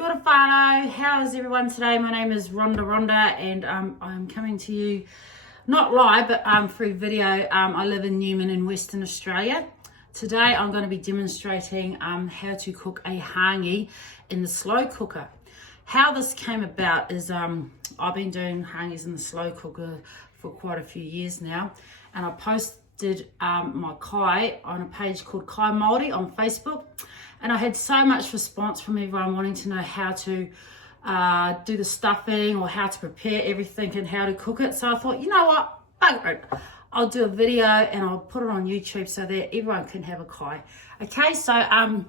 Kia ora whānau, how is everyone today? My name is Rhonda Rhonda and I'm coming to you, not live, but through video. I live in Newman in Western Australia. Today I'm going to be demonstrating how to cook a hangi in the slow cooker. How this came about is I've been doing hangis in the slow cooker for quite a few years now, and I posted my kai on a page called Kai Māori on Facebook. And I had so much response from everyone wanting to know how to do the stuffing or how to prepare everything and how to cook it. So I thought, you know what, bugger it. I'll do a video and I'll put it on YouTube so that everyone can have a kai. Okay, so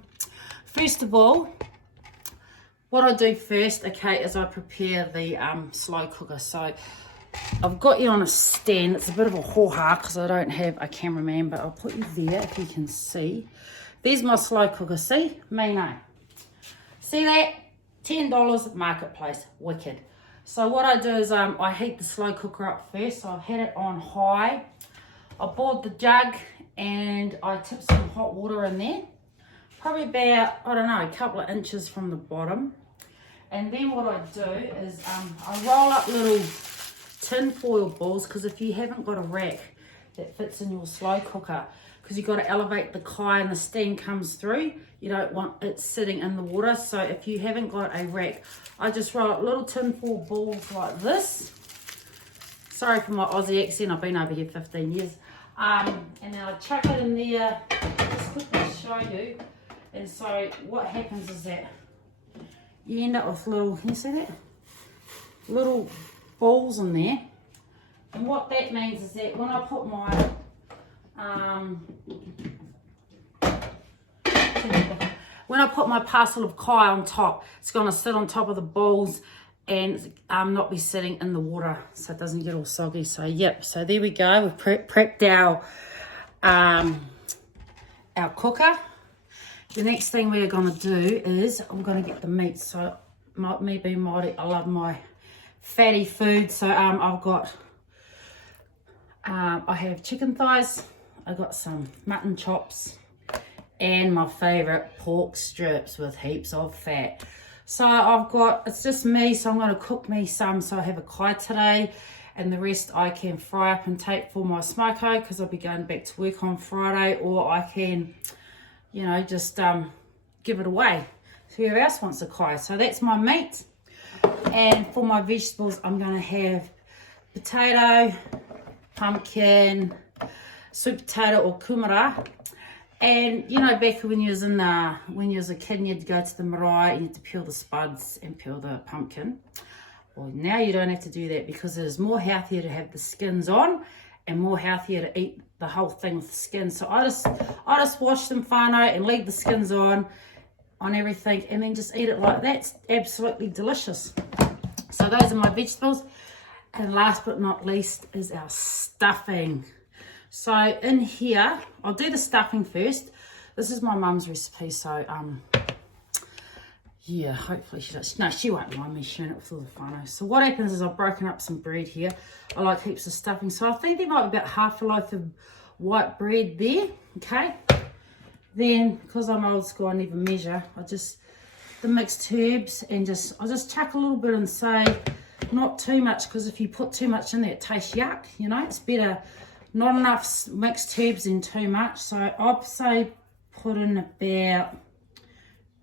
first of all, what I do first, okay, is I prepare the slow cooker. So I've got you on a stand. It's a bit of a ho-ha because I don't have a cameraman, but I'll put you there if you can see. There's my slow cooker, see? Me no. See that? $10 marketplace, wicked. So what I do is I heat the slow cooker up first. So I've had it on high. I boiled the jug and I tip some hot water in there. Probably about, I don't know, a couple of inches from the bottom. And then what I do is I roll up little tin foil balls, because if you haven't got a rack that fits in your slow cooker, because you've got to elevate the kai and the steam comes through, you don't want it sitting in the water. So if you haven't got a rack, I just roll up little tin foil balls like this. Sorry for my Aussie accent, I've been over here 15 years. And then I chuck it in there, just quickly show you. And so what happens is that you end up with little, can you see that? Little balls in there. And what that means is that when I put my parcel of kai on top, it's going to sit on top of the balls and not be sitting in the water, so it doesn't get all soggy. So yep, so there we go. We've prepped our cooker. The next thing we're going to do is I'm going to get the meat. So me being Māori, I love my fatty food. So I've got I have chicken thighs, I got some mutton chops, and my favourite pork strips with heaps of fat. So I've got, it's just me, so I'm going to cook me some. So I have a kai today, and the rest I can fry up and take for my smoko, because I'll be going back to work on Friday, or I can, you know, just give it away to whoever else wants a kai. So that's my meat. And for my vegetables, I'm going to have potato, pumpkin, sweet potato or kumara. And you know, back when you was when you was a kid and you had to go to the marae and you had to peel the spuds and peel the pumpkin. Well, now you don't have to do that, because it is more healthier to have the skins on and more healthier to eat the whole thing with the skins. So I just wash them whānau and leave the skins on everything, and then just eat it like that. It's absolutely delicious. So those are my vegetables. And last but not least is our stuffing. So in here, I'll do the stuffing first. This is my mum's recipe, so yeah, hopefully she does. No, she won't mind me sharing it with all the whānau. So what happens is I've broken up some bread here. I like heaps of stuffing. So I think there might be about half a loaf of white bread there, okay? Then, because I'm old school, I never measure. The mixed herbs, and I'll just chuck a little bit and say, not too much, because if you put too much in there, it tastes yuck, you know. It's better not enough mixed herbs and too much. So I'd say put in about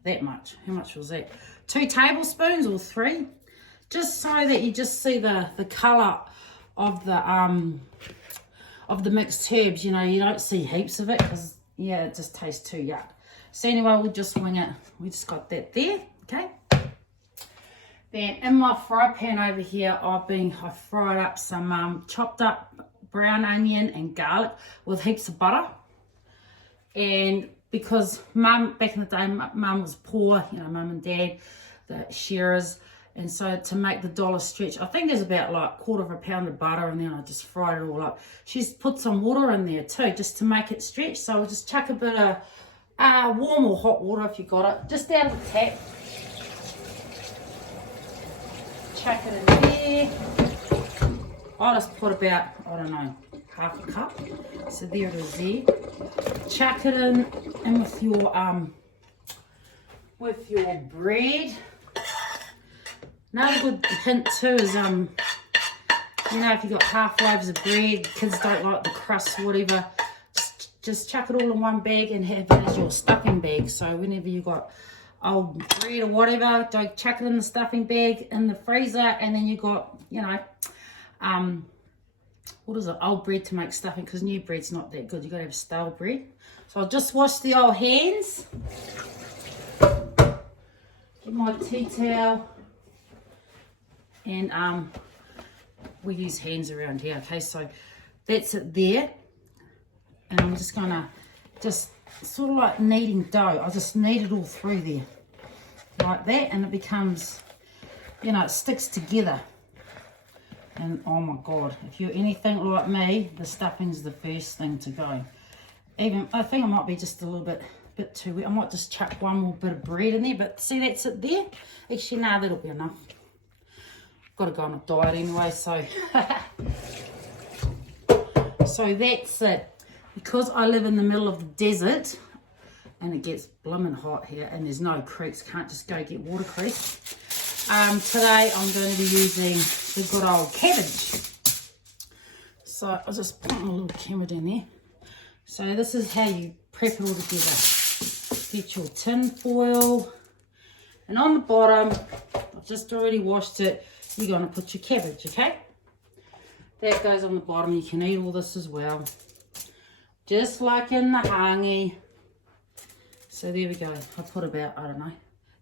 that much. How much was that? 2 tablespoons or 3, just so that you just see the colour of the mixed herbs. You know, you don't see heaps of it, because yeah, it just tastes too yuck. So anyway, we'll just wing it. We just got that there, okay. Then in my fry pan over here, I fried up some chopped up brown onion and garlic with heaps of butter. And because mum, back in the day, mum was poor, you know, mum and dad, the shearers. And so to make the dollar stretch, I think there's about like 1/4 pound of butter, and then I just fried it all up. She's put some water in there too, just to make it stretch. So we'll just chuck a bit of warm or hot water if you got it, just out of the tap. Chuck it in there. I'll just put about, I don't know, half a cup. So there it is there. Chuck it in with your bread. Another good hint too is, you know, if you got half loaves of bread, kids don't like the crust, whatever, just chuck it all in one bag and have it as your stuffing bag. So whenever you got old bread or whatever, don't chuck it in the stuffing bag in the freezer, and then you got, you know, what is it, old bread to make stuffing, because new bread's not that good. You got to have stale bread. So I'll just wash the old hands, get my tea towel, and we use hands around here. Okay, so that's it there, and I'm just gonna just sort of like kneading dough. I just knead it all through there like that, and it becomes, you know, it sticks together. And oh my god, if you're anything like me, the stuffing's the first thing to go. Even I think I might be just a little bit too wet. I might just chuck one more bit of bread in there, but see, that's it there. Actually, nah, that'll be enough. Got to go on a diet anyway, so so that's it. Because I live in the middle of the desert and it gets blooming hot here, and there's no creeks, can't just go get watercress. Today I'm going to be using the good old cabbage. So I'll just put my little camera down there. So this is how you prep it all together. Get your tin foil, and on the bottom, I've just already washed it, you're going to put your cabbage, okay? That goes on the bottom. You can eat all this as well, just like in the Hangi. So there we go. I put about, I don't know,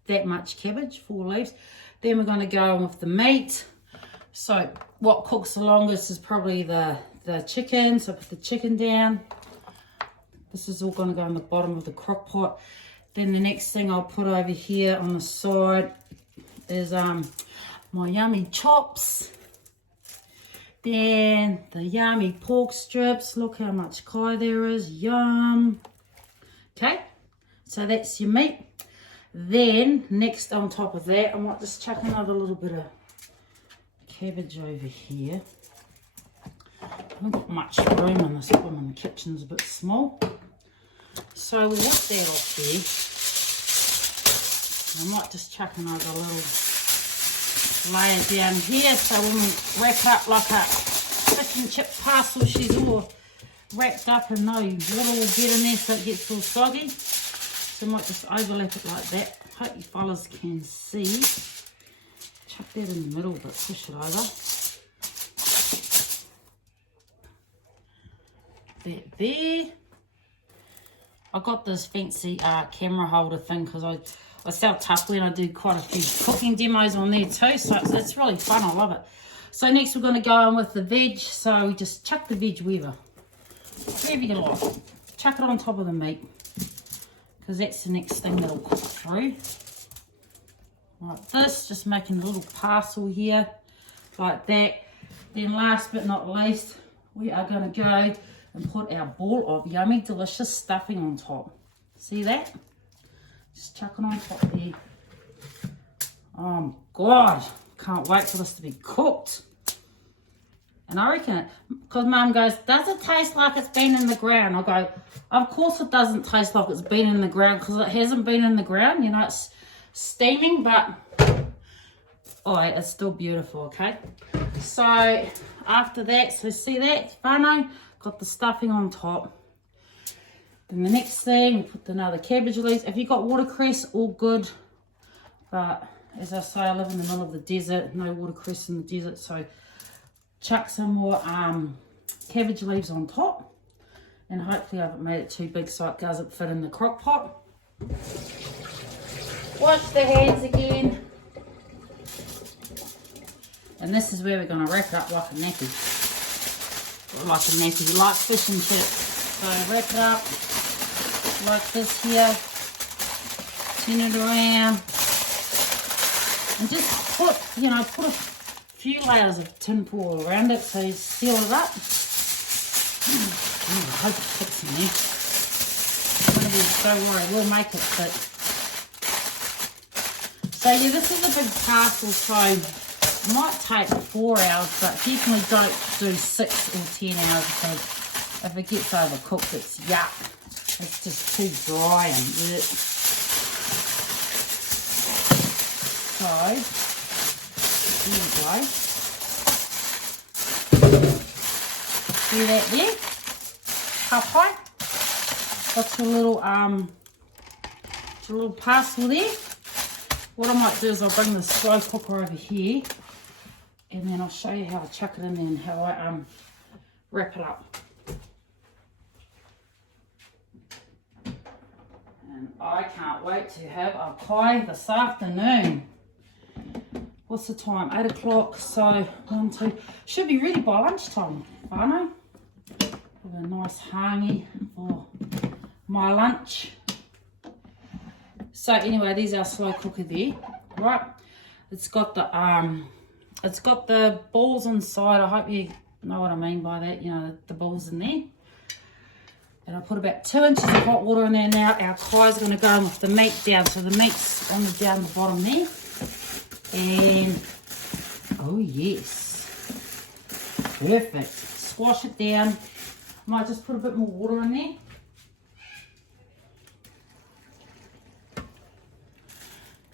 that much cabbage, 4 leaves. Then we're going to go on with the meat. So what cooks the longest is probably the chicken. So I put the chicken down. This is all going to go on the bottom of the crock pot. Then the next thing I'll put over here on the side is my yummy chops. Then the yummy pork strips. Look how much kai there is. Yum. Okay, so that's your meat. Then next on top of that, I might just chuck another little bit of cabbage over here. I haven't got much room in this room, and the kitchen's a bit small. So we'll wash that off there. I might just chuck another little layer down here, so when we wrap it up like a fish and chip parcel, she's all wrapped up and no water will get in there so it gets all soggy. So I might just overlap it like that. Hope you fellas can see. Chuck that in the middle but push it over. That there. I got this fancy camera holder thing because I sell Tupperware and I do quite a few cooking demos on there too, so it's really fun. I love it. So next we're going to go on with the veg. So just chuck the veg wherever you like. Chuck it on top of the meat, because that's the next thing that'll cook through. Like this, just making a little parcel here, like that. Then last but not least, we are going to go and put our ball of yummy, delicious stuffing on top. See that? Just chuck it on top there. Oh my God, can't wait for this to be cooked. And I reckon it, because Mum goes, does it taste like it's been in the ground? I go, of course it doesn't taste like it's been in the ground, because it hasn't been in the ground. You know, it's steaming, but oh, it's still beautiful, okay? So after that, so see that, whānau, got the stuffing on top. Then the next thing, we put another cabbage leaves. If you've got watercress, all good. But as I say, I live in the middle of the desert, no watercress in the desert, so chuck some more cabbage leaves on top, and hopefully I haven't made it too big so it doesn't fit in the crock pot. Wash the hands again, and this is where we're going to wrap it up like a nappy, like fish and chips. So wrap it up like this here, turn it around, and just put a few layers of tin foil around it so you seal it up. I hope it fits in there. Don't worry, we'll make it fit. So yeah, this is a big parcel, so it might take 4 hours, but definitely don't do 6 or 10 hours, because if it gets overcooked, it's yuck. It's just too dry and wet. So There we go. See that there? How high? That's a little parcel there. What I might do is I'll bring the slow cooker over here, and then I'll show you how I chuck it in there and how I wrap it up. And I can't wait to have a pie this afternoon. What's the time? 8 o'clock, so 1, 2, should be ready by lunchtime, whānau. Have a nice hangi for my lunch. So anyway, there's our slow cooker there, right? It's got the balls inside. I hope you know what I mean by that, you know, the balls in there. And I put about 2 inches of hot water in there now. Our pie's going to go in with the meat down. So the meat's down the bottom there. And, oh yes, perfect. Squash it down. Might just put a bit more water in there.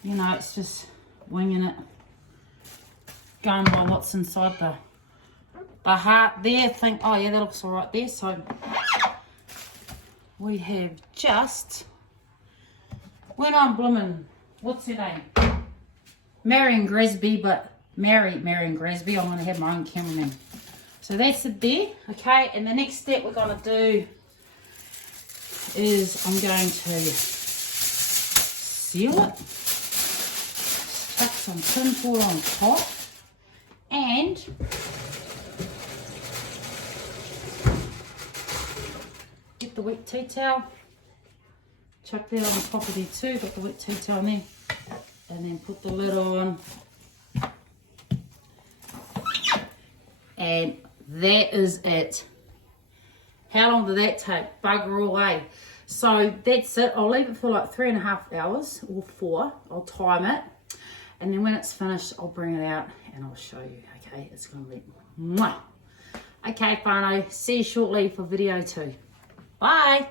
You know, it's just winging it. Going by what's inside the heart there. Think, oh yeah, that looks all right there. So we have just, when I'm blooming, what's her name? Marion Gresby, but Marion Gresby, I'm going to have my own cameraman. So that's it there, okay? And the next step we're going to do is I'm going to seal it. Chuck some tin foil on top and get the wet tea towel. Chuck that on top of there too, got the wet tea towel in there. And then put the lid on. And that is it. How long did that take? Bugger away. So that's it. I'll leave it for like 3.5 hours or 4. I'll time it. And then when it's finished, I'll bring it out and I'll show you. Okay, it's going to be mwah. Okay, whānau. See you shortly for video 2. Bye.